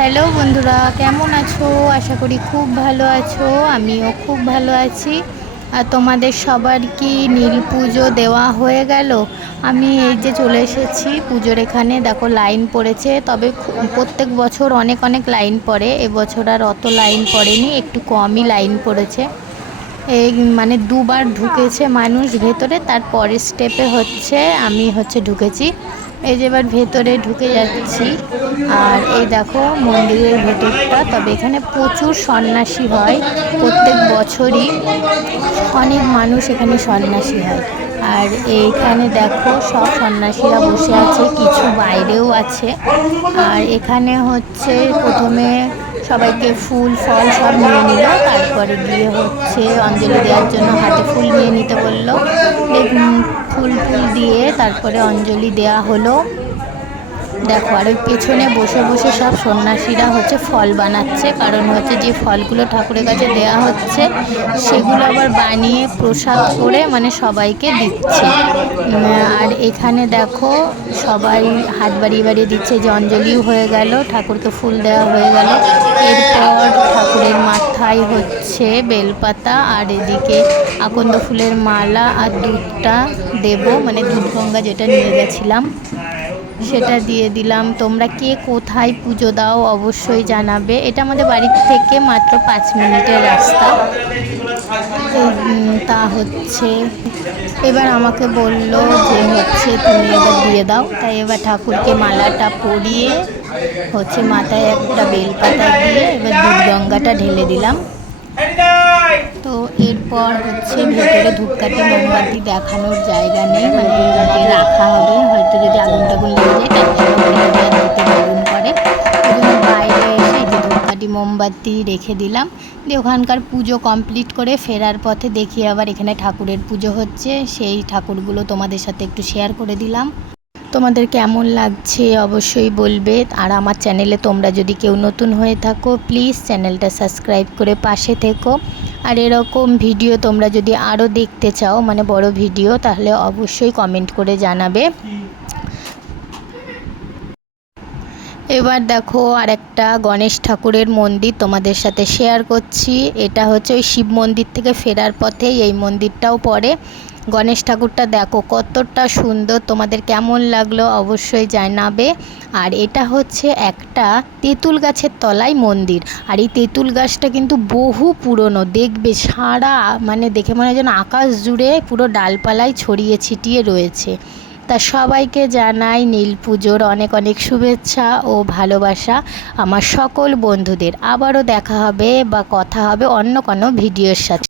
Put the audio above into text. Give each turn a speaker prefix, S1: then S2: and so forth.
S1: Hello বন্ধুরা, কেমন আছো? আশা করি খুব ভালো আছো, আমিও খুব ভালো আছি। আর তোমাদের সবার কি নীল পুজো দেওয়া হয়ে গেল? আমি এই যে চলে এসেছি, পুজোর এখানে দেখো লাইন পড়েছে, তবে প্রত্যেক বছর অনেক অনেক লাইন পড়ে, এবছর আর অত লাইন পড়েনি, একটু কমই লাইন পড়েছে। এই মানে দুবার ঢুকেছে মানুষ ভেতরে তার পরের স্টেপে হচ্ছে আমি হচ্ছে ঢুকেছি। এই যে এবার ভেতরে ঢুকে যাচ্ছি। আর এই দেখো মন্দিরের ভেতরটা, তবে এখানে প্রচুর সন্ন্যাসী হয় প্রত্যেক বছরই। অনেক মানুষ এখানে সন্ন্যাসী হয়। আর এইখানে দেখো সব সন্ন্যাসীরা বসে আছে, কিছু বাইরেও আছে। আর এখানে হচ্ছে প্রথমে সবাইকে ফুল, ফল সব নিয়ে নিল। তারপরে গিয়ে হচ্ছে অঞ্জলি দেওয়ার জন্য হাতে ফুল নিয়ে নিতে বলল। ফুল ফুল দিয়ে তারপরে অঞ্জলি দেওয়া হলো। দেখো, আর ওই পেছনে বসে বসে সব সন্ন্যাসীরা হচ্ছে ফল বানাচ্ছে। কারণ হচ্ছে যে ফলগুলো ঠাকুরের কাছে দেয়া হচ্ছে, সেগুলো আবার বানিয়ে প্রসাদ করে মানে সবাইকে দিচ্ছে। আর এখানে দেখো, সবাই হাত বাড়িয়ে বাড়িয়ে দিচ্ছে যে অঞ্জলিও হয়ে গেল, ঠাকুরকে ফুল দেওয়া হয়ে গেল। এরপর ঠাকুরের মাথায় হচ্ছে বেলপাতা, আর এদিকে আকন্দ ফুলের মালা আর দুধটা দেব মানে দুধ গঙ্গা যেটা নিয়ে গেছিলাম। সেটা দিয়ে দিলাম। তোমরা কে কোথায় পুজো দাও অবশ্যই জানাবে। এটা আমাদের বাড়ি থেকে মাত্র পাঁচ মিনিটের রাস্তা। তা হচ্ছে। এবার আমাকে বলল যে হচ্ছে তুমি এবার দিয়ে দাও। তাই এবার ঠাকুরকে মালাটা পরিয়ে হচ্ছে মাথায় একটা বেলপাতা দিয়ে এবার দুধ গঙ্গাটা ঢেলে দিলাম। তো এরপর হচ্ছে ভেতরে ধূপকাঠি মোমবাতি দেখানোর জায়গা নেই মানে রাখা হবে। হয়তো যদি আগুন টাগুন লেগে যায় দিতে বারণ করে। বাইরে এসে যে ধূপকাঠি মোমবাতি রেখে দিলাম। দিয়ে ওখানকার পুজো কমপ্লিট করে ফেরার পথে দেখি আবার এখানে ঠাকুরের পুজো হচ্ছে। সেই ঠাকুরগুলো তোমাদের সাথে একটু শেয়ার করে দিলাম। তোমাদের কেমন লাগছে অবশ্যই বলবে। আর আমার চ্যানেলে তোমরা যদি কেউ নতুন হয়ে থাকো প্লিজ চ্যানেলটা সাবস্ক্রাইব করে পাশে থেকো। আর এরকম ভিডিও তোমরা যদি আরও দেখতে চাও মানে বড় ভিডিও তাহলে অবশ্যই কমেন্ট করে জানাবে। এবার দেখো আর একটা গণেশ ঠাকুরের মন্দির তোমাদের সাথে শেয়ার করছি। এটা হচ্ছে ওই শিব মন্দির থেকে ফেরার পথে এই মন্দিরটাও পড়ে। গণেশ ঠাকুরটা দেখো কতটা সুন্দর, তোমাদের কেমন লাগল অবশ্যই জানাবে। আর এটা হচ্ছে একটা তেঁতুল গাছের তলায় মন্দির। আর এই তেঁতুল গাছটা কিন্তু বহু পুরনো, দেখবে সারা মানে দেখে মনে হয় যেন আকাশ জুড়ে পুরো ডালপালায় ছড়িয়ে ছিটিয়ে রয়েছে। তা সবাইকে জানাই নীল পুজোর অনেক অনেক শুভেচ্ছা ও ভালোবাসা আমার সকল বন্ধুদের। আবারও দেখা হবে বা কথা হবে অন্য কোনো ভিডিওর সাথে।